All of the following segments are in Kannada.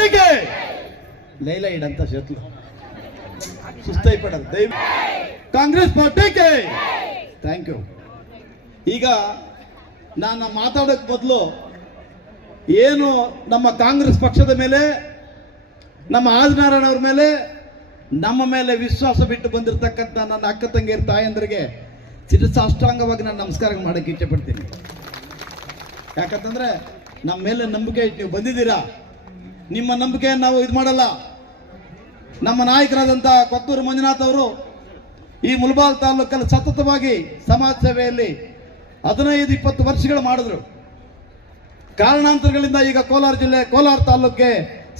ಪಾರ್ಟಿಗೆ ಲೈಲ ಇಡಂತ ಶತ್ರು. ಸುಸ್ತೈ ಪಡಂತ ಕಾಂಗ್ರೆಸ್ ಪಾರ್ಟಿಗೆ. ಥ್ಯಾಂಕ್ ಯು ಈಗ ನಾನು ಮಾತಾಡೋಕ್ ಬದಲು ಏನು ನಮ್ಮ ಕಾಂಗ್ರೆಸ್ ಪಕ್ಷದ ಮೇಲೆ, ನಮ್ಮ ಆದಿನಾರಾಯಣ ಅವ್ರ ಮೇಲೆ, ನಮ್ಮ ಮೇಲೆ ವಿಶ್ವಾಸ ಬಿಟ್ಟು ಬಂದಿರತಕ್ಕಂಥ ನನ್ನ ಅಕ್ಕ ತಂಗಿಯರ ತಾಯಂದರಿಗೆ ಚಿರಸಾಷ್ಟಾಂಗವಾಗಿ ನಾನು ನಮಸ್ಕಾರ ಮಾಡೋಕ್ಕೆ ಇಚ್ಛೆ ಪಡ್ತೀನಿ. ಯಾಕಂತಂದ್ರೆ ನಮ್ಮ ಮೇಲೆ ನಂಬಿಕೆ ಇಟ್ಟು ನೀವು ಬಂದಿದ್ದೀರಾ? ನಿಮ್ಮ ನಂಬಿಕೆಯನ್ನು ನಾವು ಇದು ಮಾಡಲ್ಲ. ನಮ್ಮ ನಾಯಕರಾದಂಥ ಕೊತ್ತೂರು ಮಂಜುನಾಥ್ ಅವರು ಈ ಮುಲ್ಬಾಲ್ ತಾಲೂಕಲ್ಲಿ ಸತತವಾಗಿ ಸಮಾಜ ಸೇವೆಯಲ್ಲಿ ಹದಿನೈದು, ಇಪ್ಪತ್ತು ವರ್ಷಗಳು ಮಾಡಿದ್ರು. ಕಾರಣಾಂತರಗಳಿಂದ ಈಗ ಕೋಲಾರ ಜಿಲ್ಲೆ, ಕೋಲಾರ ತಾಲೂಕಿಗೆ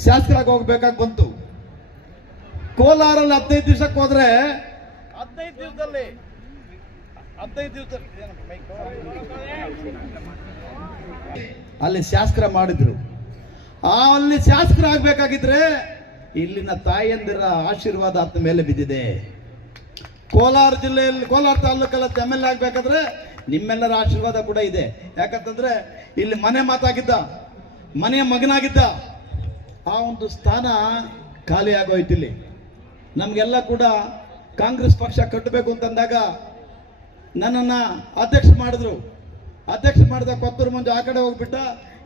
ಶಾಸಕರಾಗಿ ಹೋಗ್ಬೇಕಾಗಿ ಬಂತು. ಕೋಲಾರಲ್ಲಿ ಹದಿನೈದು ದಿವಸಕ್ಕೆ ಹೋದ್ರೆ ಹದಿನೈದು ದಿವಸದಲ್ಲಿ, ಹದಿನೈದು ಅಲ್ಲಿ ಶಾಸಕರ ಮಾಡಿದ್ರು. ಆ, ಅಲ್ಲಿ ಶಾಸಕರಾಗಬೇಕಾಗಿದ್ರೆ ಇಲ್ಲಿನ ತಾಯಂದಿರ ಆಶೀರ್ವಾದ ಆತನ ಮೇಲೆ ಬಿದ್ದಿದೆ. ಕೋಲಾರ ಜಿಲ್ಲೆಯಲ್ಲಿ, ಕೋಲಾರ ತಾಲೂಕಲ್ಲಿ ಎಂ ಎಲ್ ಆಗ್ಬೇಕಾದ್ರೆ ನಿಮ್ಮೆಲ್ಲರ ಆಶೀರ್ವಾದ ಕೂಡ ಇದೆ. ಯಾಕಂತಂದ್ರೆ ಇಲ್ಲಿ ಮನೆ ಮಾತಾಗಿದ್ದ, ಮನೆಯ ಮಗನಾಗಿದ್ದ, ಆ ಒಂದು ಸ್ಥಾನ ಖಾಲಿ ಆಗೋಯ್ತು ಇಲ್ಲಿ. ನಮಗೆಲ್ಲ ಕೂಡ ಕಾಂಗ್ರೆಸ್ ಪಕ್ಷ ಕಟ್ಟಬೇಕು ಅಂತಂದಾಗ ನನ್ನನ್ನು ಅಧ್ಯಕ್ಷ ಮಾಡಿದ್ರು. ಅಧ್ಯಕ್ಷ ಮಾಡಿದ ಕೊತ್ತೂರು ಮುಂಜೆ ಆ ಕಡೆ ಹೋಗ್ಬಿಟ್ಟ,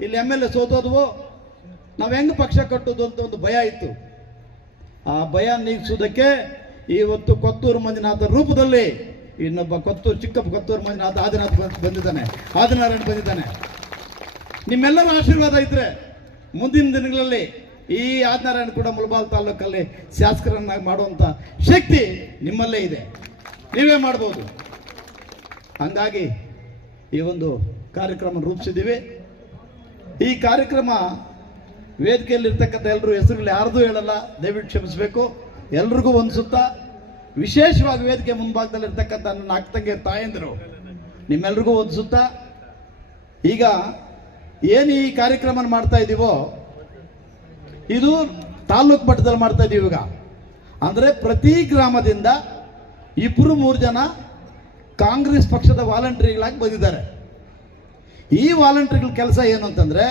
ಇಲ್ಲಿ ಎಂ ಎಲ್ ಎ ಸೋತೋದ್ವು. ನಾವು ಹೆಂಗೆ ಪಕ್ಷ ಕಟ್ಟೋದು ಅಂತ ಒಂದು ಭಯ ಇತ್ತು. ಆ ಭಯ ನೀಗಿಸೋದಕ್ಕೆ ಇವತ್ತು ಕೊತ್ತೂರು ಮಂಜುನಾಥ ರೂಪದಲ್ಲಿ ಇನ್ನೊಬ್ಬ ಕೊತ್ತೂರು, ಚಿಕ್ಕಪ್ಪ ಕೊತ್ತೂರು ಮಂಜುನಾಥ ಆದಿನಾಥ್ ಬಂದಿದ್ದಾನೆ, ಆದಿನಾರಾಯಣ ಬಂದಿದ್ದಾನೆ. ನಿಮ್ಮೆಲ್ಲರ ಆಶೀರ್ವಾದ ಇದ್ರೆ ಮುಂದಿನ ದಿನಗಳಲ್ಲಿ ಈ ಆದಿನಾರಾಯಣ ಕೂಡ ಮುಳಬಾಲ್ ತಾಲೂಕಲ್ಲಿ ಶಾಸಕರನ್ನಾಗಿ ಮಾಡುವಂಥ ಶಕ್ತಿ ನಿಮ್ಮಲ್ಲೇ ಇದೆ. ನೀವೇ ಮಾಡ್ಬೋದು. ಹಂಗಾಗಿ ಈ ಒಂದು ಕಾರ್ಯಕ್ರಮ ರೂಪಿಸಿದ್ದೀವಿ. ಈ ಕಾರ್ಯಕ್ರಮ ವೇದಿಕೆಯಲ್ಲಿ ಇರ್ತಕ್ಕಂಥ ಎಲ್ಲರೂ ಹೆಸರುಗಳು ಯಾರ್ದು ಹೇಳಲ್ಲ, ದಯವಿಟ್ಟು ಕ್ಷಮಿಸಬೇಕು. ಎಲ್ರಿಗೂ ಒಂದು ಸುತ್ತ, ವಿಶೇಷವಾಗಿ ವೇದಿಕೆ ಮುಂಭಾಗದಲ್ಲಿ ಇರ್ತಕ್ಕಂಥ ನನ್ನ ಅಕ್ಕ ತಾಯಂದಿರು, ನಿಮ್ಮೆಲ್ರಿಗೂ ಒಂದು ಸುತ್ತ. ಈಗ ಏನು ಈ ಕಾರ್ಯಕ್ರಮ ಮಾಡ್ತಾ ಇದ್ದೀವೋ ಇದು ತಾಲೂಕು ಮಟ್ಟದಲ್ಲಿ ಮಾಡ್ತಾ ಇದ್ದೀವಿ ಈಗ. ಅಂದರೆ ಪ್ರತಿ ಗ್ರಾಮದಿಂದ ಇಬ್ಬರು ಮೂರು ಜನ ಕಾಂಗ್ರೆಸ್ ಪಕ್ಷದ ವಾಲಂಟ್ರಿಗಳಾಗಿ ಬಂದಿದ್ದಾರೆ. ಈ ವಾಲಂಟ್ರಿಗಳ ಕೆಲಸ ಏನು ಅಂತಂದ್ರೆ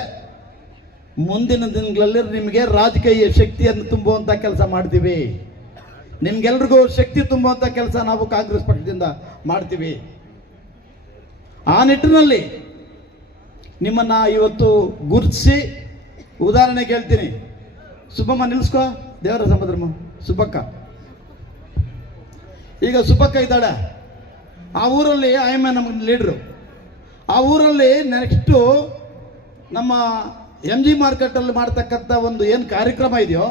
ಮುಂದಿನ ದಿನಗಳಲ್ಲಿ ನಿಮಗೆ ರಾಜಕೀಯ ಶಕ್ತಿಯನ್ನು ತುಂಬುವಂಥ ಕೆಲಸ ಮಾಡ್ತೀವಿ. ನಿಮ್ಗೆಲ್ರಿಗೂ ಶಕ್ತಿ ತುಂಬುವಂಥ ಕೆಲಸ ನಾವು ಕಾಂಗ್ರೆಸ್ ಪಕ್ಷದಿಂದ ಮಾಡ್ತೀವಿ. ಆ ನಿಟ್ಟಿನಲ್ಲಿ ನಿಮ್ಮನ್ನ ಇವತ್ತು ಗುರುತಿಸಿ ಉದಾಹರಣೆಗೆ ಹೇಳ್ತೀನಿ. ಸುಬ್ಬಮ್ಮ ನಿಲ್ಸ್ಕೋ, ದೇವರ ಸಮುದ್ರಮ್ಮ. ಸುಬ್ಬಕ್ಕ. ಈಗ ಸುಬ್ಬಕ್ಕ ಇದ್ದಾಳೆ. ಆ ಊರಲ್ಲಿ ಆಯಮ್ಮ ನಮ್ಮ ಲೀಡ್ರು ಆ ಊರಲ್ಲಿ ನೆಕ್ಸ್ಟು ನಮ್ಮ ಎಂ ಜಿ ಮಾರ್ಕೆಟಲ್ಲಿ ಮಾಡ್ತಕ್ಕಂಥ ಒಂದು ಏನು ಕಾರ್ಯಕ್ರಮ ಇದೆಯೋ,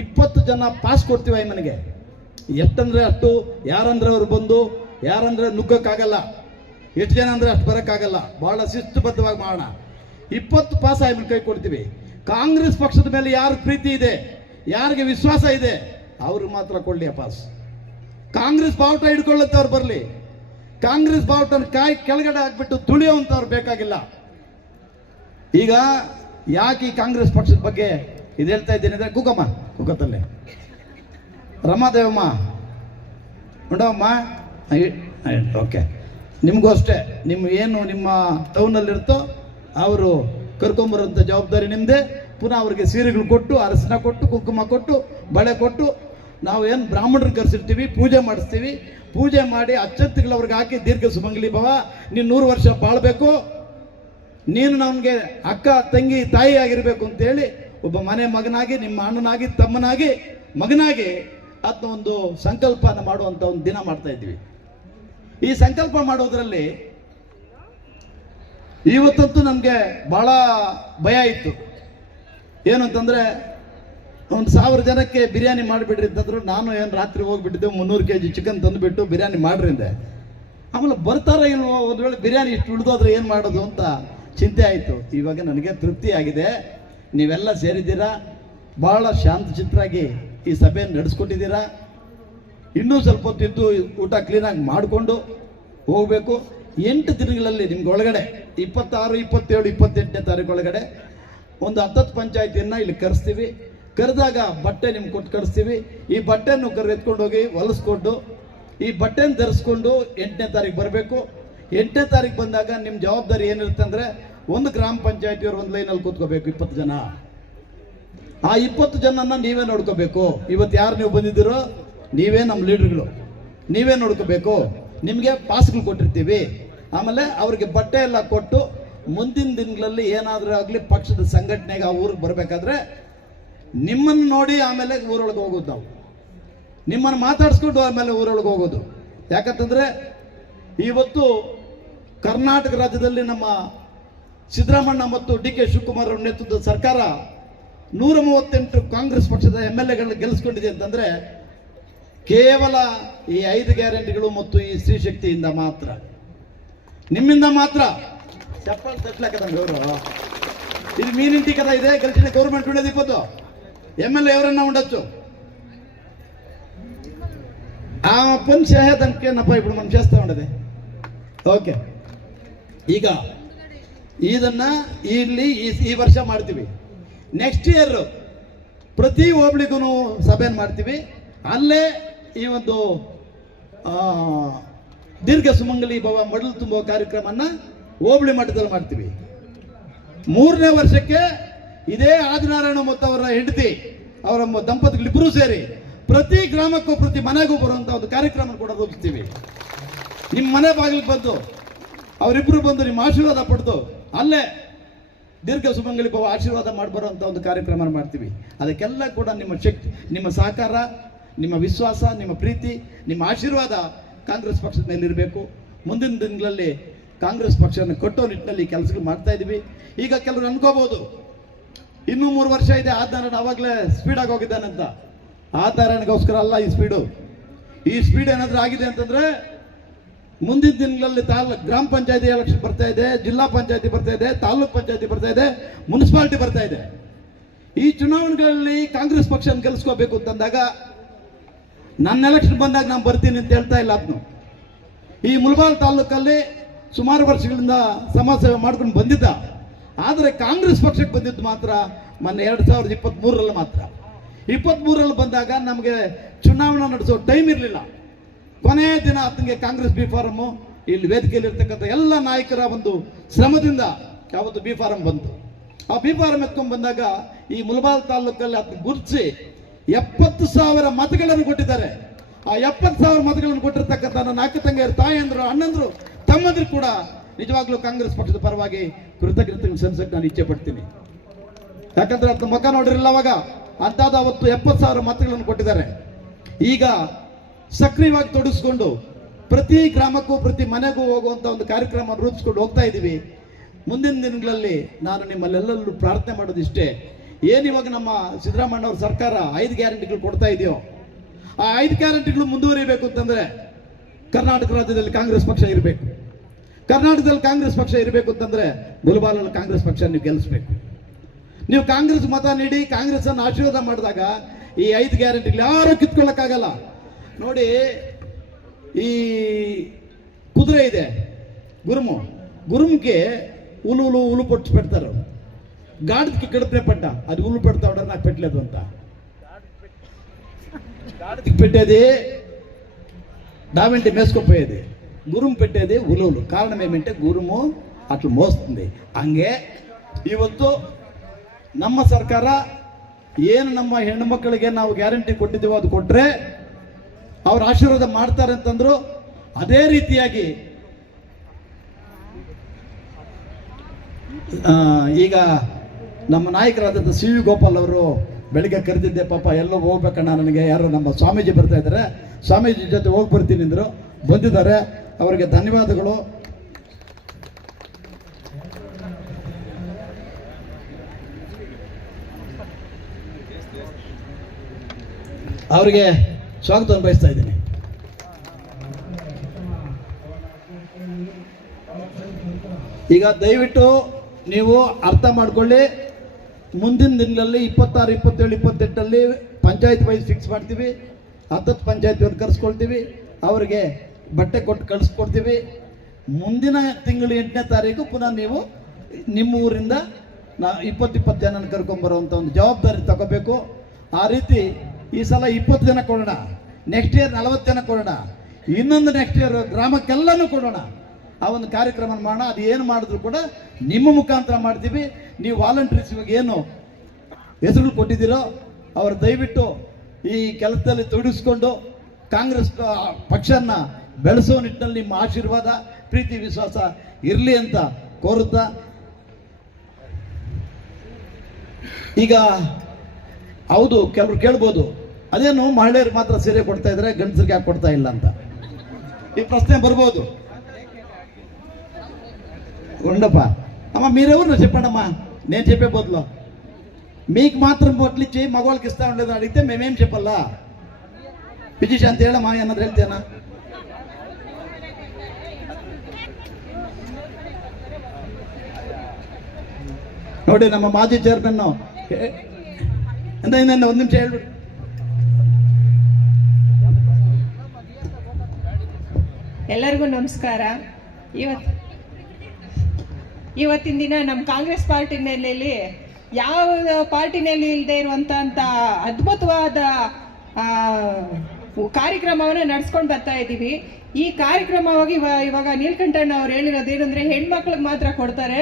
ಇಪ್ಪತ್ತು ಜನ ಪಾಸ್ ಕೊಡ್ತೀವಿ ಮನೆಗೆ ಎಷ್ಟಂದ್ರೆ ಅಷ್ಟು, ಯಾರಂದ್ರೆ ಅವ್ರು ಬಂದು, ಯಾರಂದ್ರೆ ನುಗ್ಗಕ್ಕಾಗಲ್ಲ. ಎಷ್ಟು ಜನ ಅಂದರೆ ಅಷ್ಟು ಬರೋಕ್ಕಾಗಲ್ಲ. ಭಾಳ ಶಿಸ್ತುಬದ್ಧವಾಗಿ ಮಾಡೋಣ. ಇಪ್ಪತ್ತು ಪಾಸ್ ಆಯ್ಮನ್ ಕೈ ಕೊಡ್ತೀವಿ. ಕಾಂಗ್ರೆಸ್ ಪಕ್ಷದ ಮೇಲೆ ಯಾರು ಪ್ರೀತಿ ಇದೆ, ಯಾರಿಗೆ ವಿಶ್ವಾಸ ಇದೆ ಅವ್ರಿಗೆ ಮಾತ್ರ ಕೊಡಲಿ ಪಾಸ್ ಕಾಂಗ್ರೆಸ್ ಬಾವುಟ ಹಿಡ್ಕೊಳ್ಳುತ್ತೆ ಅವ್ರು ಬರಲಿ. ಕಾಂಗ್ರೆಸ್ ಬಾವುಟನ ಕಾಯಿ ಕೆಳಗಡೆ ಹಾಕ್ಬಿಟ್ಟು ತುಳಿಯುವಂಥವ್ರು ಬೇಕಾಗಿಲ್ಲ. ಈಗ ಯಾಕೆ ಈ ಕಾಂಗ್ರೆಸ್ ಪಕ್ಷದ ಬಗ್ಗೆ ಇದು ಹೇಳ್ತಾ ಇದ್ದೇನೆ ಅಂದರೆ ಕುಕಮ್ಮ ಕುಕತ್ತಲ್ಲೇ ರಮಾದೇವಮ್ಮ, ನೋಡಮ್ಮ ಓಕೆ. ನಿಮಗೂ ಅಷ್ಟೇ ನಿಮ್ಮ ಏನು ನಿಮ್ಮ ಟೌನಲ್ಲಿರುತ್ತೋ ಅವರು ಕರ್ಕೊಂಬರೋಂಥ ಜವಾಬ್ದಾರಿ ನಿಮ್ಮದೇ ಪುನಃ ಅವ್ರಿಗೆ ಸೀರೆಗಳು ಕೊಟ್ಟು, ಅರಸಿನ ಕೊಟ್ಟು, ಕುಂಕುಮ ಕೊಟ್ಟು, ಬಳೆ ಕೊಟ್ಟು, ನಾವು ಏನು ಬ್ರಾಹ್ಮಣರು ಕರೆಸಿರ್ತೀವಿ, ಪೂಜೆ ಮಾಡಿಸ್ತೀವಿ. ಪೂಜೆ ಮಾಡಿ ಅಚ್ಚತ್ತಿಗಳು ಅವ್ರಿಗೆ ಹಾಕಿ ದೀರ್ಘ ಸುಮಂಗಲಿ ಭವ. ನೀನು ನೂರು ವರ್ಷ ಬಾಳ್ಬೇಕು. ನೀನು ನಮಗೆ ಅಕ್ಕ, ತಂಗಿ, ತಾಯಿ ಆಗಿರಬೇಕು ಅಂತೇಳಿ ಒಬ್ಬ ಮನೆ ಮಗನಾಗಿ, ನಿಮ್ಮ ಅಣ್ಣನಾಗಿ, ತಮ್ಮನಾಗಿ, ಮಗನಾಗಿ ಅದನ್ನ ಒಂದು ಸಂಕಲ್ಪನ ಮಾಡುವಂಥ ಒಂದು ದಿನ ಮಾಡ್ತಾ ಇದ್ವಿ ಈ ಸಂಕಲ್ಪ ಮಾಡೋದ್ರಲ್ಲಿ ಇವತ್ತಂತೂ ನಮಗೆ ಬಹಳ ಭಯ ಇತ್ತು. ಏನು ಅಂತಂದ್ರೆ ಒಂದು ಸಾವಿರ ಜನಕ್ಕೆ ಬಿರಿಯಾನಿ ಮಾಡಿಬಿಡ್ರಿ ಅಂತಂದ್ರು ನಾನು ಏನು ರಾತ್ರಿ ಹೋಗ್ಬಿಟ್ಟಿದ್ದೆ, ಮುನ್ನೂರು ಕೆ ಜಿ ಚಿಕನ್ ತಂದುಬಿಟ್ಟು ಬಿರಿಯಾನಿ ಮಾಡ್ರಿಂದೆ ಆಮೇಲೆ ಬರ್ತಾರ ಏನು ಒಂದು ವೇಳೆ ಬಿರಿಯಾನಿ ಇಷ್ಟು ಉಳಿದೋದ್ರೆ ಏನು ಮಾಡೋದು ಅಂತ ಚಿಂತೆ ಆಯಿತು. ಇವಾಗ ನನಗೆ ತೃಪ್ತಿ ಆಗಿದೆ. ನೀವೆಲ್ಲ ಸೇರಿದ್ದೀರಾ? ಬಹಳ ಶಾಂತ ಚಿತ್ರಾಗಿ ಈ ಸಭೆಯನ್ನು ನಡೆಸ್ಕೊಟ್ಟಿದ್ದೀರಾ? ಇನ್ನೂ ಸ್ವಲ್ಪ ಹೊತ್ತಿದ್ದು ಊಟ ಕ್ಲೀನಾಗಿ ಮಾಡಿಕೊಂಡು ಹೋಗಬೇಕು. ಎಂಟು ದಿನಗಳಲ್ಲಿ ನಿಮ್ಗೆ ಒಳಗಡೆ, ಇಪ್ಪತ್ತಾರು, ಇಪ್ಪತ್ತೇಳು, ಇಪ್ಪತ್ತೆಂಟನೇ ತಾರೀಕು ಒಳಗಡೆ ಒಂದು ಹತ್ತತ್ತು ಪಂಚಾಯತಿಯನ್ನು ಇಲ್ಲಿ ಕರೆಸ್ತೀವಿ. ಕರೆದಾಗ ಬಟ್ಟೆ ನಿಮ್ಗೆ ಕೊಟ್ಟು ಕಳಿಸ್ತೀವಿ ಈ ಬಟ್ಟೆಯನ್ನು ಕರೆ ಎತ್ಕೊಂಡು ಹೋಗಿ ಹೊಲಿಸ್ಕೊಂಡು, ಈ ಬಟ್ಟೆನ ಧರಿಸ್ಕೊಂಡು ಎಂಟನೇ ತಾರೀಕು ಬರಬೇಕು. ಎಂಟನೇ ತಾರೀಕು ಬಂದಾಗ ನಿಮ್ಮ ಜವಾಬ್ದಾರಿ ಏನಿರುತ್ತೆ ಅಂದರೆ ಒಂದು ಗ್ರಾಮ ಪಂಚಾಯತಿಯವರು ಒಂದು ಲೈನಲ್ಲಿ ಕೂತ್ಕೋಬೇಕು ಇಪ್ಪತ್ತು ಜನ. ಆ ಇಪ್ಪತ್ತು ಜನನ್ನ ನೀವೇ ನೋಡ್ಕೋಬೇಕು. ಇವತ್ತು ಯಾರು ನೀವು ಬಂದಿದ್ದೀರೋ ನೀವೇ ನಮ್ಮ ಲೀಡರ್ಗಳು. ನೀವೇ ನೋಡ್ಕೋಬೇಕು. ನಿಮಗೆ ಪಾಸ್ಗಳು ಕೊಟ್ಟಿರ್ತೀವಿ. ಆಮೇಲೆ ಅವ್ರಿಗೆ ಬಟ್ಟೆ ಎಲ್ಲ ಕೊಟ್ಟು ಮುಂದಿನ ದಿನಗಳಲ್ಲಿ ಏನಾದರೂ ಆಗಲಿ ಪಕ್ಷದ ಸಂಘಟನೆಗೆ ಆ ಊರಿಗೆ ಬರಬೇಕಾದ್ರೆ ನಿಮ್ಮನ್ನು ನೋಡಿ ಆಮೇಲೆ ಊರೊಳಗೆ ಹೋಗೋದು ನಾವು. ನಿಮ್ಮನ್ನು ಮಾತಾಡಿಸ್ಕೊಂಡು ಆಮೇಲೆ ಊರೊಳಗೆ ಹೋಗೋದು. ಯಾಕಂತಂದ್ರೆ ಇವತ್ತು ಕರ್ನಾಟಕ ರಾಜ್ಯದಲ್ಲಿ ನಮ್ಮ ಸಿದ್ದರಾಮಣ್ಣ ಮತ್ತು ಡಿ ಕೆ ಶಿವಕುಮಾರ್ ಅವರ ನೇತೃತ್ವದ ಸರ್ಕಾರ ನೂರ ಮೂವತ್ತೆಂಟು ಕಾಂಗ್ರೆಸ್ ಪಕ್ಷದ ಎಂ ಎಲ್ ಎಗಳನ್ನ ಗೆಲ್ಲಿಸ್ಕೊಂಡಿದೆ ಅಂತಂದರೆ ಕೇವಲ ಈ ಐದು ಗ್ಯಾರಂಟಿಗಳು ಮತ್ತು ಈ ಸ್ತ್ರೀಶಕ್ತಿಯಿಂದ ಮಾತ್ರ. ನಿಮ್ಮಿಂದ ಮಾತ್ರ. ಚಪ್ಪಲ್ ತಟ್ಲಾಕದಂಗೆ ಅವರು ಇದು ಮೀನಿಂಟಿ ಕದ ಇದೆ ಗೆಲ್ಸಿನ ಗೌರ್ಮೆಂಟ್ ಉಂಡೇದು ಇಪ್ಪತ್ತು. ಎಂ ಎಲ್ ಎ ಅವರನ್ನ ಉಂಡಚ್ಚು. ಆ ಪನ್ ಶಹೇದ್ ಅಂಕೆ ನಪ್ಪ ಇಬ್ಬರು ಮನುಷ್ಯಸ್ತಾ ఉండేది ಓಕೆ ಈಗ ಇದನ್ನ ಇಲ್ಲಿ ಈ ವರ್ಷ ಮಾಡ್ತೀವಿ. ನೆಕ್ಸ್ಟ್ ಇಯರ್ ಪ್ರತಿ ಹೋಬಳಿಗೂ ಸಭೆಯನ್ನು ಮಾಡ್ತೀವಿ. ಅಲ್ಲೇ ಈ ಒಂದು ದೀರ್ಘ ಸುಮಂಗಲಿ ಭವ ಮಡಲು ತುಂಬುವ ಕಾರ್ಯಕ್ರಮನ ಹೋಬಳಿ ಮಟ್ಟದಲ್ಲಿ ಮಾಡ್ತೀವಿ. ಮೂರನೇ ವರ್ಷಕ್ಕೆ ಇದೇ ಆದಿನಾರಾಯಣ ಮತ್ತು ಅವರ ಹೆಂಡತಿ, ಅವರ ದಂಪತಿಗಳು ದಂಪತಿಗಳಿಬ್ಬರೂ ಸೇರಿ ಪ್ರತಿ ಗ್ರಾಮಕ್ಕೂ ಪ್ರತಿ ಮನೆಗೂ ಬರುವಂಥ ಒಂದು ಕಾರ್ಯಕ್ರಮ ಕೂಡ ರೂಪಿಸ್ತೀವಿ. ನಿಮ್ಮ ಮನೆ ಬಾಗಿಲಿಗೆ ಬಂದು ಅವರಿಬ್ಬರು ಬಂದು ನಿಮ್ಮ ಆಶೀರ್ವಾದ ಪಡೆದು ಅಲ್ಲೇ ದೀರ್ಘ ಸುಮಂಗಲಿ ಭವ ಆಶೀರ್ವಾದ ಮಾಡಿ ಅಂತ ಒಂದು ಕಾರ್ಯಕ್ರಮ ಮಾಡ್ತೀವಿ. ಅದಕ್ಕೆಲ್ಲ ಕೂಡ ನಿಮ್ಮ ಶಕ್ತಿ, ನಿಮ್ಮ ಸಹಕಾರ, ನಿಮ್ಮ ವಿಶ್ವಾಸ, ನಿಮ್ಮ ಪ್ರೀತಿ, ನಿಮ್ಮ ಆಶೀರ್ವಾದ ಕಾಂಗ್ರೆಸ್ ಪಕ್ಷದ ಇರಬೇಕು ಮುಂದಿನ ದಿನಗಳಲ್ಲಿ ಕಾಂಗ್ರೆಸ್ ಪಕ್ಷವನ್ನು ಕಟ್ಟೋ ನಿಟ್ಟಿನಲ್ಲಿ ಕೆಲಸಗಳು ಮಾಡ್ತಾ ಇದ್ದೀವಿ ಈಗ ಕೆಲವರು ಅನ್ಕೋಬಹುದು ಇನ್ನೂ ಮೂರು ವರ್ಷ ಇದೆ ಆಧಾರಣ ಅವಾಗಲೇ ಸ್ಪೀಡಾಗಿ ಹೋಗಿದ್ದಾನಂತ. ಆಧಾರಣಗೋಸ್ಕರ ಅಲ್ಲ ಈ ಸ್ಪೀಡು ಈ ಸ್ಪೀಡ್ ಏನಾದರೂ ಆಗಿದೆ ಅಂತಂದ್ರೆ ಮುಂದಿನ ದಿನಗಳಲ್ಲಿ ತಾಲೂ ಗ್ರಾಮ ಪಂಚಾಯತಿ ಎಲೆಕ್ಷನ್ ಬರ್ತಾ ಇದೆ, ಜಿಲ್ಲಾ ಪಂಚಾಯತಿ ಬರ್ತಾ ಇದೆ, ತಾಲೂಕ್ ಪಂಚಾಯತಿ ಬರ್ತಾ ಇದೆ ಮುನ್ಸಿಪಾಲಿಟಿ ಬರ್ತಾ ಇದೆ. ಈ ಚುನಾವಣೆಗಳಲ್ಲಿ ಕಾಂಗ್ರೆಸ್ ಪಕ್ಷ ಗೆಲ್ಲಿಸ್ಕೋಬೇಕು ಅಂತಂದಾಗ ನನ್ನ ಎಲೆಕ್ಷನ್ ಬಂದಾಗ ನಾನು ಬರ್ತೀನಿ ಅಂತ ಹೇಳ್ತಾ ಇಲ್ಲ ಅದನ್ನು ಈ ಮುಲ್ಬಾಲ್ ತಾಲೂಕಲ್ಲಿ ಸುಮಾರು ವರ್ಷಗಳಿಂದ ಸಮಾಜ ಸೇವೆ ಮಾಡ್ಕೊಂಡು ಬಂದಿದ್ದ. ಆದರೆ ಕಾಂಗ್ರೆಸ್ ಪಕ್ಷಕ್ಕೆ ಬಂದಿದ್ದು ಮಾತ್ರ ಮೊನ್ನೆ ಎರಡು ಸಾವಿರದ ಇಪ್ಪತ್ತ್ಮೂರರಲ್ಲಿ ಮಾತ್ರ. ಇಪ್ಪತ್ತ್ಮೂರರಲ್ಲಿ ಬಂದಾಗ ನಮಗೆ ಚುನಾವಣೆ ನಡೆಸೋ ಟೈಮ್ ಇರಲಿಲ್ಲ. ಕೊನೆಯ ದಿನ ಆತನಿಗೆ ಕಾಂಗ್ರೆಸ್ ಬಿ ಫಾರಮ್ಮು ಇಲ್ಲಿ ವೇದಿಕೆಯಲ್ಲಿರ್ತಕ್ಕಂಥ ಎಲ್ಲ ನಾಯಕರ ಒಂದು ಶ್ರಮದಿಂದ ಯಾವತ್ತು ಬಿ ಫಾರಂ ಬಂತು. ಆ ಬಿ ಫಾರಂ ಎತ್ಕೊಂಡು ಬಂದಾಗ ಈ ಮುಲ್ಬಾಲ್ ತಾಲೂಕಲ್ಲಿ ಅದನ್ನ ಗುರುತಿಸಿ ಎಪ್ಪತ್ತು ಸಾವಿರ ಮತಗಳನ್ನು ಕೊಟ್ಟಿದ್ದಾರೆ. ಆ ಎಪ್ಪತ್ತು ಸಾವಿರ ಮತಗಳನ್ನು ಕೊಟ್ಟಿರ್ತಕ್ಕಂಥ ನನ್ನ ಅಕ್ಕ ತಂಗಿಯರು, ತಾಯಂದ್ರು, ಅಣ್ಣಂದ್ರು, ತಮ್ಮಂದ್ರು ಕೂಡ ನಿಜವಾಗ್ಲೂ ಕಾಂಗ್ರೆಸ್ ಪಕ್ಷದ ಪರವಾಗಿ ಕೃತಜ್ಞತೆ ಸಲ್ಲಿಸಕ್ಕೆ ನಾನು ಇಚ್ಛೆ ಪಡ್ತೀನಿ. ಯಾಕಂದ್ರೆ ಅದನ್ನ ಮುಖ ನೋಡಿರಲಿಲ್ಲ ಅವಾಗ. ಅಂತಾದ ಅವತ್ತು ಎಪ್ಪತ್ತು ಸಾವಿರ ಮತಗಳನ್ನು ಕೊಟ್ಟಿದ್ದಾರೆ. ಈಗ ಸಕ್ರಿಯವಾಗಿ ತೊಡಗಿಸ್ಕೊಂಡು ಪ್ರತಿ ಗ್ರಾಮಕ್ಕೂ, ಪ್ರತಿ ಮನೆಗೂ ಹೋಗುವಂತ ಒಂದು ಕಾರ್ಯಕ್ರಮ ರೂಪಿಸ್ಕೊಂಡು ಹೋಗ್ತಾ ಇದ್ದೀವಿ. ಮುಂದಿನ ದಿನಗಳಲ್ಲಿ ನಾನು ನಿಮ್ಮಲ್ಲೆಲ್ಲರೂ ಪ್ರಾರ್ಥನೆ ಮಾಡೋದಿಷ್ಟೇ. ಏನು ಇವಾಗ ನಮ್ಮ ಸಿದ್ದರಾಮಯ್ಯ ಅವ್ರ ಸರ್ಕಾರ ಐದು ಗ್ಯಾರಂಟಿಗಳು ಕೊಡ್ತಾ ಇದೆಯೋ, ಆ ಐದು ಗ್ಯಾರಂಟಿಗಳು ಮುಂದುವರಿಬೇಕು ಅಂತಂದ್ರೆ ಕರ್ನಾಟಕ ರಾಜ್ಯದಲ್ಲಿ ಕಾಂಗ್ರೆಸ್ ಪಕ್ಷ ಇರಬೇಕು. ಕರ್ನಾಟಕದಲ್ಲಿ ಕಾಂಗ್ರೆಸ್ ಪಕ್ಷ ಇರಬೇಕು ಅಂತಂದ್ರೆ ಮುಲ್ಬಾಲಲ್ಲಿ ಕಾಂಗ್ರೆಸ್ ಪಕ್ಷ ನೀವು ಗೆಲ್ಲಿಸ್ಬೇಕು. ನೀವು ಕಾಂಗ್ರೆಸ್ ಮತ ನೀಡಿ ಕಾಂಗ್ರೆಸ್ ಅನ್ನು ಆಶೀರ್ವಾದ ಮಾಡಿದಾಗ ಈ ಐದು ಗ್ಯಾರಂಟಿಗಳು ಯಾರು ಕಿತ್ಕೊಳ್ಳಕ್ಕಾಗಲ್ಲ. ನೋಡಿ ಈ ಕುದುರೆ ಇದೆ ಗುರುಮು ಗುರುಮ್ಗೆ ಉಲು ಉಲು ಉಲು ಪಟ್ಟು పెడతారు గాడిదకి కడుపునే పడ్డ అది ఉల్లు పెడతా ఉంటారు నాకు పెట్టలేదు అంత గాడిదకి పెట్టేది డావెంటి మేసుకుపోయేది గురుము పెట్టేది ఉలువులు కారణం ఏమంటే గురుము అట్లా మోస్తుంది ಹಂಗೆ ಇವತ್ತು ನಮ್ಮ ಸರ್ಕಾರ ಏನು ನಮ್ಮ ಹೆಣ್ಣು ಮಕ್ಕಳಿಗೆ ನಾವು ಗ್ಯಾರಂಟಿ ಕೊಟ್ಟಿದ್ದೀವೋ ಅದು ಕೊಟ್ಟರೆ ಅವ್ರ ಆಶೀರ್ವಾದ ಮಾಡ್ತಾರೆ ಅಂತಂದ್ರು ಅದೇ ರೀತಿಯಾಗಿ ಈಗ ನಮ್ಮ ನಾಯಕರಾದಂಥ ಸಿ ವಿ ಗೋಪಾಲ್ ಅವರು ಬೆಳಿಗ್ಗೆ ಕರೆದಿದ್ದೆ, ಪಾಪ ಎಲ್ಲೋ ಹೋಗ್ಬೇಕಣ್ಣ ನನಗೆ, ಯಾರು ನಮ್ಮ ಸ್ವಾಮೀಜಿ ಬರ್ತಾ ಇದ್ದಾರೆ. ಸ್ವಾಮೀಜಿ ಜೊತೆ ಹೋಗಿ ಬರ್ತೀನಿ ಅಂದರು. ಬಂದಿದ್ದಾರೆ. ಅವರಿಗೆ ಧನ್ಯವಾದಗಳು. ಅವರಿಗೆ ಸ್ವಾಗತವನ್ನು ಬಯಸ್ತಾ ಇದ್ದೀನಿ. ಈಗ ದಯವಿಟ್ಟು ನೀವು ಅರ್ಥ ಮಾಡ್ಕೊಳ್ಳಿ. ಮುಂದಿನ ದಿನಗಳಲ್ಲಿ ಇಪ್ಪತ್ತಾರು, ಇಪ್ಪತ್ತೇಳು, ಇಪ್ಪತ್ತೆಂಟಲ್ಲಿ ಪಂಚಾಯತ್ ವೈಸ್ ಫಿಕ್ಸ್ ಮಾಡ್ತೀವಿ. ಹತ್ತತ್ತು ಪಂಚಾಯತ್ ಅವ್ರು ಕರೆಸ್ಕೊಳ್ತೀವಿ. ಅವರಿಗೆ ಬಟ್ಟೆ ಕೊಟ್ಟು ಕಳಿಸ್ಕೊಡ್ತೀವಿ. ಮುಂದಿನ ತಿಂಗಳು ಎಂಟನೇ ತಾರೀಕು ಪುನಃ ನೀವು ನಿಮ್ಮ ಊರಿಂದ ನಾ ಇಪ್ಪತ್ತಿಪ್ಪತ್ತು ಜನನ ಕರ್ಕೊಂಬರುವಂಥ ಒಂದು ಜವಾಬ್ದಾರಿ ತಗೋಬೇಕು. ಆ ರೀತಿ ಈ ಸಲ ಇಪ್ಪತ್ತು ಜನ ಕೊಡೋಣ. ನೆಕ್ಸ್ಟ್ ಇಯರ್ ನಲವತ್ತು ಜನ ಕೊಡೋಣ. ಇನ್ನೊಂದು ನೆಕ್ಸ್ಟ್ ಇಯರ್ ಗ್ರಾಮಕ್ಕೆಲ್ಲನೂ ಕೊಡೋಣ. ಆ ಒಂದು ಕಾರ್ಯಕ್ರಮ ಮಾಡೋಣ. ಅದು ಏನು ಮಾಡಿದ್ರು ಕೂಡ ನಿಮ್ಮ ಮುಖಾಂತರ ಮಾಡ್ತೀವಿ. ನೀವು ವಾಲಂಟ್ರೀಸ್ ಇವಾಗ ಏನು ಹೆಸರು ಕೊಟ್ಟಿದ್ದೀರೋ ಅವರು ದಯವಿಟ್ಟು ಈ ಕೆಲಸದಲ್ಲಿ ತೊಡಗಿಸ್ಕೊಂಡು ಕಾಂಗ್ರೆಸ್ ಪಕ್ಷನ ಬೆಳೆಸೋ ನಿಟ್ಟಿನಲ್ಲಿ ನಿಮ್ಮ ಆಶೀರ್ವಾದ, ಪ್ರೀತಿ, ವಿಶ್ವಾಸ ಇರಲಿ ಅಂತ ಕೋರುತ್ತಾ. ಈಗ ಹೌದು, ಕೆಲವರು ಕೇಳ್ಬೋದು. ಅದೇನು ಮಹಿಳೆಯರಿಗೆ ಮಾತ್ರ ಸೀರೆ ಕೊಡ್ತಾ ಇದ್ರೆ ಗಂಡಸರಿಗೆ ಯಾಕೆ ಕೊಡ್ತಾ ಇಲ್ಲ ಅಂತ ఈ ప్రశ్న ಬರ್ಬೋದು ఉండప్ప అమ్మ మీరెవరు చెప్పండమ్మా నేను చెప్పే బదులు మీకు మాత్రం బొట్లు ఇచ్చి మగవాళ్ళకి ఇస్తా ఉండలేదు అని అడిగితే మేమేం చెప్పాలా ವಿಜಯ್ ಅಂತ ಹೇಳಮ್ಮ ಏನಾದ್ರು ಹೇಳ್ತೇನಾ ನೋಡಿ ನಮ್ಮ ಮಾಜಿ ಚೇರ್ಮನ್ ಎಂದ ಇನ್ನೊಂದು ಒಂದು ನಿಮಿಷ ಹೇಳ್ಬಿಡಿ ಎಲ್ಲರಿಗೂ ನಮಸ್ಕಾರ. ಇವತ್ತು ಇವತ್ತಿನ ದಿನ ನಮ್ಮ ಕಾಂಗ್ರೆಸ್ ಪಾರ್ಟಿನಲ್ಲಿ ಯಾವ ಪಾರ್ಟಿನಲ್ಲಿ ಇಲ್ಲದೆ ಇರುವಂತ ಅದ್ಭುತವಾದ ಕಾರ್ಯಕ್ರಮವನ್ನು ನಡ್ಸ್ಕೊಂಡು ಬರ್ತಾ ಇದ್ದೀವಿ ಈ ಕಾರ್ಯಕ್ರಮವಾಗಿ ಇವ- ಇವಾಗ ನೀಲ್ಕಂಠಣ್ಣ ಅವ್ರು ಹೇಳಿರೋದು ಏನಂದ್ರೆ ಹೆಣ್ಮಕ್ಳಿಗೆ ಮಾತ್ರ ಕೊಡ್ತಾರೆ,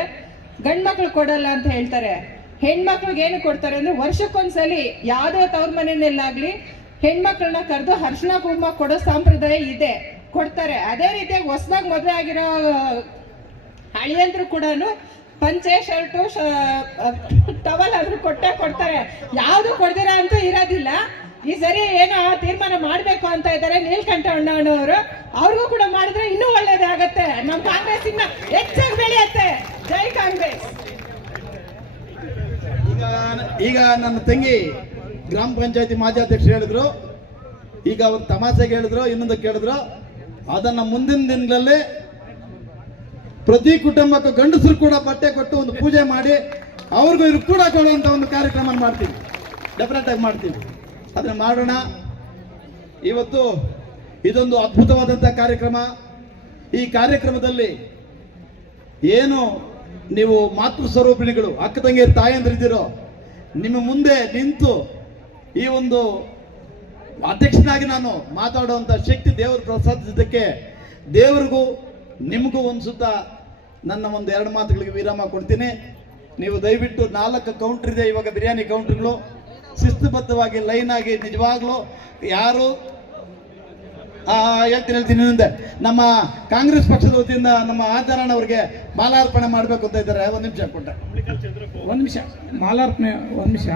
ಗಂಡ್ಮಕ್ಳು ಕೊಡಲ್ಲ ಅಂತ ಹೇಳ್ತಾರೆ. ಹೆಣ್ಮಕ್ಳಿಗೆ ಏನು ಕೊಡ್ತಾರೆ ಅಂದ್ರೆ ವರ್ಷಕ್ಕೊಂದ್ಸಲಿ ಯಾವುದೇ ತವ್ರ ಮನೆಯಲ್ಲಾಗ್ಲಿ ಹೆಣ್ಮಕ್ಳನ್ನ ಕರೆದು ಹರ್ಷಣ ಕುಂಕುಮ ಕೊಡೋ ಸಂಪ್ರದಾಯ ಇದೆ. ಕೊಡ್ತಾರೆ. ಅದೇ ರೀತಿಯಾಗಿ ಹೊಸದಾಗಿ ಮದುವೆ ಆಗಿರೋ ಅಳಿಯಂದ್ರು ಕೂಡ ಪಂಚೆ, ಶರ್ಟು ಟವಲ್ ಆದ್ರೂ ಕೊಟ್ಟೆ ಕೊಡ್ತಾರೆ. ಯಾವುದು ಕೊಡ್ದಿರ ಅಂತೂ ಇರೋದಿಲ್ಲ. ಈ ಸರಿ ಏನೋ ತೀರ್ಮಾನ ಮಾಡಬೇಕು ಅಂತ ಇದ್ದಾರೆ ನೀಲ್ಕಂಠ ಅಣ್ಣವರು ಅವ್ರಿಗೂ ಕೂಡ ಮಾಡಿದ್ರೆ ಇನ್ನೂ ಒಳ್ಳೇದಾಗತ್ತೆ ನಮ್ಮ ಕಾಂಗ್ರೆಸ್ ಇನ್ನ ಹೆಚ್ಚಾಗಿ ಬೆಳೆಯತ್ತೆ. ಜೈ ಕಾಂಗ್ರೆಸ್. ಈಗ ಈಗ ನನ್ನ ತಂಗಿ ಗ್ರಾಮ ಪಂಚಾಯತಿ ಮಾಜಿ ಅಧ್ಯಕ್ಷರು ಹೇಳಿದ್ರು. ಈಗ ಅವ್ರು ತಮಾಷೆಗೆ ಹೇಳಿದ್ರು, ಇನ್ನೊಂದು ಕೇಳಿದ್ರು. ಅದನ್ನ ಮುಂದಿನ ದಿನಗಳಲ್ಲಿ ಪ್ರತಿ ಕುಟುಂಬಕ್ಕೂ ಗಂಡಸರು ಕೂಡ ಬಟ್ಟೆ ಕೊಟ್ಟು ಒಂದು ಪೂಜೆ ಮಾಡಿ ಅವ್ರಿಗೂ ಇವ್ರು ಕೂಡ ಕೊಡುವಂತ ಒಂದು ಕಾರ್ಯಕ್ರಮ ಮಾಡ್ತೀವಿ. ಡೆಫಿನೆಟ್ ಆಗಿ ಮಾಡ್ತೀವಿ. ಅದನ್ನ ಮಾಡೋಣ. ಇವತ್ತು ಇದೊಂದು ಅದ್ಭುತವಾದಂಥ ಕಾರ್ಯಕ್ರಮ. ಈ ಕಾರ್ಯಕ್ರಮದಲ್ಲಿ ಏನು ನೀವು ಮಾತೃ ಸ್ವರೂಪಿಣಿಗಳು ಅಕ್ಕ ತಂಗಿಯರು ತಾಯಂದಿರಿದ್ದೀರೋ, ನಿಮ್ಮ ಮುಂದೆ ನಿಂತು ಈ ಒಂದು ಅಧ್ಯಕ್ಷನಾಗಿ ನಾನು ಮಾತಾಡುವಂಥ ಶಕ್ತಿ ದೇವರು ಪ್ರಸಾದಿಸಿದ್ದಕ್ಕೆ ದೇವರಿಗೂ ನಿಮಗೂ ಒಂದು ಸುತ್ತ ನನ್ನ ಒಂದು ಎರಡು ಮಾತುಗಳಿಗೆ ವಿರಾಮ ಕೊಡ್ತೀನಿ. ನೀವು ದಯವಿಟ್ಟು ನಾಲ್ಕು ಕೌಂಟರ್ ಇದೆ ಇವಾಗ ಬಿರಿಯಾನಿ ಕೌಂಟರ್ಗಳು ಶಿಸ್ತುಬದ್ಧವಾಗಿ ಲೈನ್ ಆಗಿ ನಿಜವಾಗ್ಲೂ ಯಾರು ಆ, ಹೇಳ್ತೀನಿ ಹೇಳ್ತೀನಿ ಇನ್ನೊಂದೆ. ನಮ್ಮ ಕಾಂಗ್ರೆಸ್ ಪಕ್ಷದ ವತಿಯಿಂದ ನಮ್ಮ ಆಧಾರಣ ಅವರಿಗೆ ಮಾಲಾರ್ಪಣೆ ಮಾಡಬೇಕು ಅಂತ ಇದ್ದಾರೆ. ಒಂದು ನಿಮಿಷ ಕೊಟ್ಟೆ ಒಂದು ನಿಮಿಷ. ಮಾಲಾರ್ಪಣೆ ಒಂದು ನಿಮಿಷ.